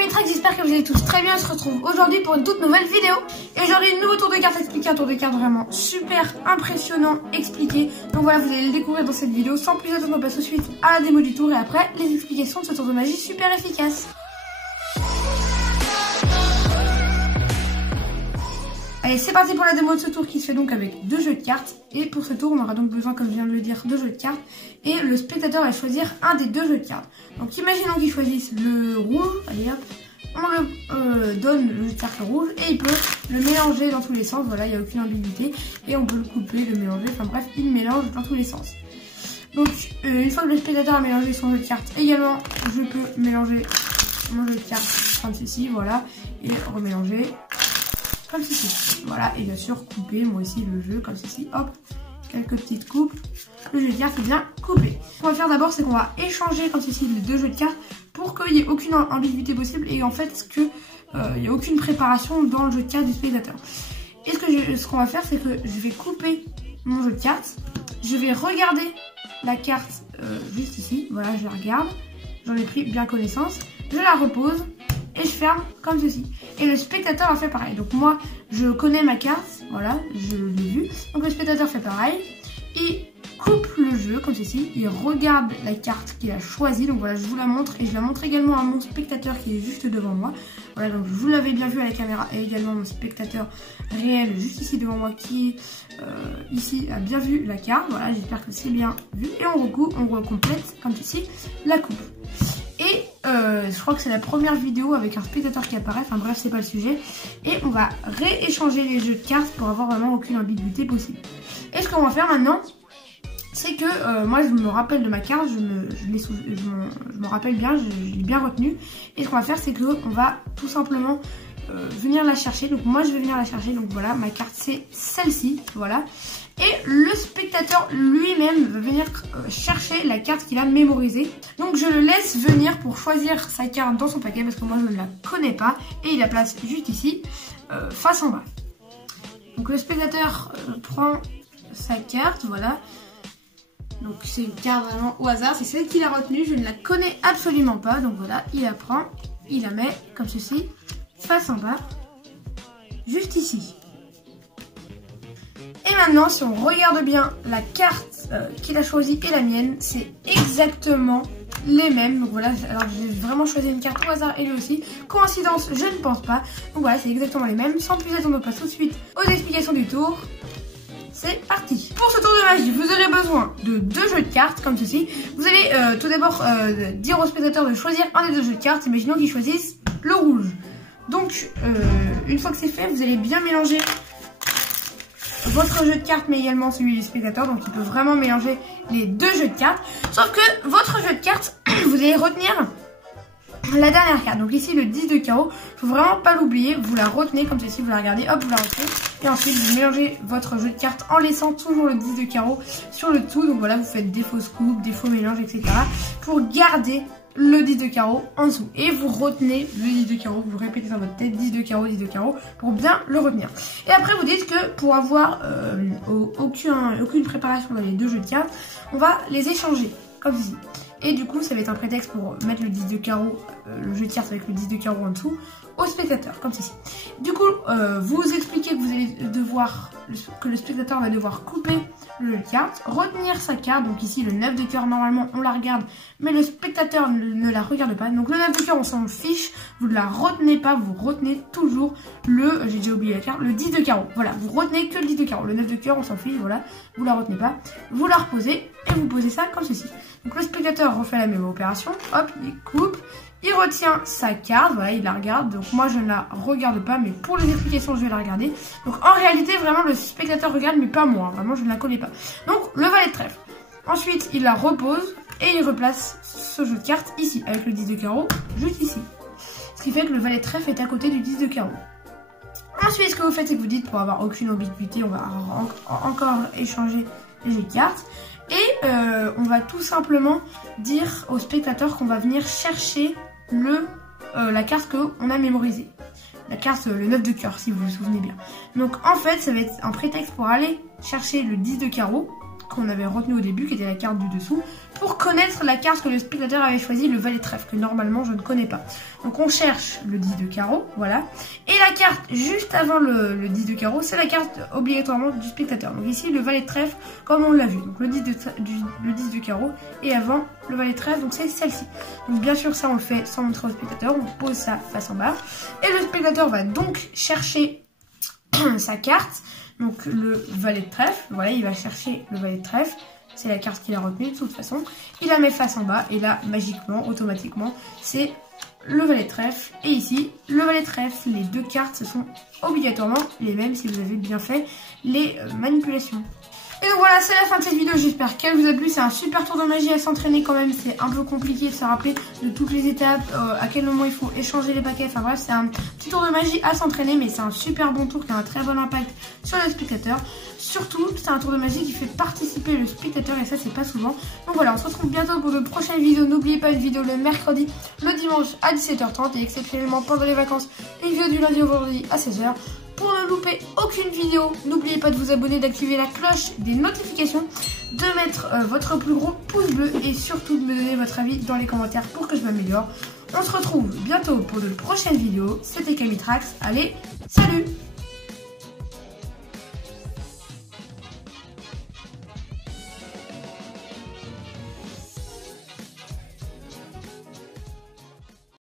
mes tracks, j'espère que vous allez tous très bien. On se retrouve aujourd'hui pour une toute nouvelle vidéo. Et aujourd'hui, un nouveau tour de cartes expliqué, un tour de cartes vraiment super impressionnant, expliqué. Donc voilà, vous allez le découvrir dans cette vidéo. Sans plus attendre, on passe tout de suite à la démo du tour et après les explications de ce tour de magie super efficace. Allez, c'est parti pour la démo de ce tour qui se fait donc avec 2 jeux de cartes. Et pour ce tour, on aura donc besoin, comme je viens de le dire, de jeux de cartes. Et le spectateur va choisir un des 2 jeux de cartes. Donc imaginons qu'il choisisse le rouge. Allez hop, on le donne le jeu de cartes rouge et il peut le mélanger dans tous les sens. Voilà, il n'y a aucune ambiguïté. Et on peut le couper, le mélanger, enfin bref, il mélange dans tous les sens. Donc une fois que le spectateur a mélangé son jeu de cartes, également je peux mélanger mon jeu de cartes comme ceci, voilà, et remélanger comme ceci, voilà, et bien sûr couper moi aussi le jeu comme ceci, hop, quelques petites coupes, le jeu de cartes est bien coupé. Ce qu'on va faire d'abord, c'est qu'on va échanger comme ceci les 2 jeux de cartes pour qu'il n'y ait aucune ambiguïté possible et en fait qu'il n'y ait aucune préparation dans le jeu de cartes du spectateur. Et ce qu'on va faire, c'est que je vais couper mon jeu de cartes, je vais regarder la carte juste ici, voilà, je la regarde, j'en ai pris bien connaissance, je la repose et je ferme comme ceci. Et le spectateur a fait pareil. Donc moi, je connais ma carte, voilà, je l'ai vu. Donc le spectateur fait pareil. Il coupe le jeu comme ceci. Il regarde la carte qu'il a choisie. Donc voilà, je vous la montre et je la montre également à mon spectateur qui est juste devant moi. Voilà, donc vous l'avez bien vu à la caméra et également mon spectateur réel juste ici devant moi qui ici a bien vu la carte. Voilà, j'espère que c'est bien vu. Et on recoupe, on recomplète comme ceci la coupe. Et je crois que c'est la première vidéo avec un spectateur qui apparaît, enfin bref, c'est pas le sujet. Et on va rééchanger les jeux de cartes pour avoir vraiment aucune ambiguïté possible. Et ce qu'on va faire maintenant, c'est que moi je me rappelle de ma carte, je me rappelle bien, je l'ai bien retenue. Et ce qu'on va faire, c'est qu'on va tout simplement venir la chercher. Donc moi je vais venir la chercher, donc voilà, ma carte c'est celle-ci, voilà. Et le spectateur lui-même va venir chercher la carte qu'il a mémorisée. Donc je le laisse venir pour choisir sa carte dans son paquet parce que moi je ne la connais pas. Et il la place juste ici, face en bas. Donc le spectateur prend sa carte, voilà. Donc c'est une carte vraiment au hasard, c'est celle qu'il a retenue, je ne la connais absolument pas. Donc voilà, il la prend, il la met comme ceci, face en bas, juste ici. Et maintenant, si on regarde bien la carte qu'il a choisie et la mienne, c'est exactement les mêmes. Donc voilà, alors j'ai vraiment choisi une carte au hasard et lui aussi. Coïncidence, je ne pense pas. Donc voilà, c'est exactement les mêmes. Sans plus attendre, on passe tout de suite aux explications du tour. C'est parti. Pour ce tour de magie, vous aurez besoin de 2 jeux de cartes comme ceci. Vous allez tout d'abord dire au spectateur de choisir un des 2 jeux de cartes. Imaginons qu'il choisisse le rouge. Donc, une fois que c'est fait, vous allez bien mélanger votre jeu de cartes mais également celui du spectateur, donc il peut vraiment mélanger les 2 jeux de cartes, sauf que votre jeu de cartes vous allez retenir la dernière carte, donc ici le 10 de carreau, faut vraiment pas l'oublier, vous la retenez comme ceci, vous la regardez, hop vous la retenez et ensuite vous mélangez votre jeu de cartes en laissant toujours le 10 de carreau sur le tout, donc voilà vous faites des fausses coupes, des faux mélanges etc pour garder le 10 de carreau en dessous et vous retenez le 10 de carreau, vous répétez dans votre tête 10 de carreau pour bien le retenir. Et après vous dites que pour avoir aucune préparation dans les 2 jeux de cartes, on va les échanger comme ceci. Et du coup ça va être un prétexte pour mettre le 10 de carreau, le jeu de cartes avec le 10 de carreau en dessous au spectateur comme ceci. Du coup vous expliquez que vous allez devoir, que le spectateur va devoir couper le jeu de cartes, retenir sa carte, donc ici le 9 de cœur normalement on la regarde mais le spectateur ne la regarde pas, donc le 9 de cœur on s'en fiche, vous ne la retenez pas, vous retenez toujours le, j'ai déjà oublié la carte, le 10 de carreau, voilà, vous retenez que le 10 de carreau, le 9 de cœur on s'en fiche, voilà, vous la retenez pas, vous la reposez et vous posez ça comme ceci. Donc le spectateur refait la même opération, hop, il coupe, il retient sa carte, voilà, il la regarde, donc moi je ne la regarde pas, mais pour les explications je vais la regarder. Donc en réalité vraiment le spectateur regarde mais pas moi, vraiment je ne la connais pas. Donc le valet de trèfle, ensuite il la repose et il replace ce jeu de cartes ici, avec le 10 de carreau, juste ici. Ce qui fait que le valet de trèfle est à côté du 10 de carreau. Ensuite ce que vous faites c'est que vous dites, pour avoir aucune ambiguïté, on va encore échanger les jeux de cartes. Et on va tout simplement dire au spectateur qu'on va venir chercher la carte qu'on a mémorisée. La carte, le 9 de cœur, si vous vous souvenez bien. Donc en fait, ça va être un prétexte pour aller chercher le 10 de carreau qu'on avait retenu au début, qui était la carte du dessous, pour connaître la carte que le spectateur avait choisi, le valet de trèfle, que normalement je ne connais pas. Donc on cherche le 10 de carreau, voilà. Et la carte juste avant le 10 de carreau, c'est la carte obligatoirement du spectateur. Donc ici, le valet de trèfle, comme on l'a vu. Donc le 10 de carreau et avant le valet de trèfle, donc c'est celle-ci. Donc bien sûr, ça on le fait sans montrer au spectateur, on pose ça face en bas. Et le spectateur va donc chercher sa carte, donc le valet de trèfle, voilà, il va chercher le valet de trèfle, c'est la carte qu'il a retenue de toute façon, il la met face en bas, et là, magiquement, automatiquement, c'est le valet de trèfle, et ici, le valet de trèfle. Les deux cartes, ce sont obligatoirement les mêmes si vous avez bien fait les manipulations. Et donc voilà, c'est la fin de cette vidéo, j'espère qu'elle vous a plu. C'est un super tour de magie à s'entraîner quand même, c'est un peu compliqué de se rappeler de toutes les étapes, à quel moment il faut échanger les paquets, enfin bref, c'est un petit tour de magie à s'entraîner, mais c'est un super bon tour qui a un très bon impact sur le spectateur. Surtout, c'est un tour de magie qui fait participer le spectateur et ça c'est pas souvent. Donc voilà, on se retrouve bientôt pour de prochaines vidéos. N'oubliez pas une vidéo le mercredi, le dimanche à 17h30 et exceptionnellement pendant les vacances, une vidéo du lundi au vendredi à 16h. Pour ne louper aucune vidéo, n'oubliez pas de vous abonner, d'activer la cloche des notifications, de mettre votre plus gros pouce bleu et surtout de me donner votre avis dans les commentaires pour que je m'améliore. On se retrouve bientôt pour de prochaines vidéos. C'était Kamitrax. Allez, salut!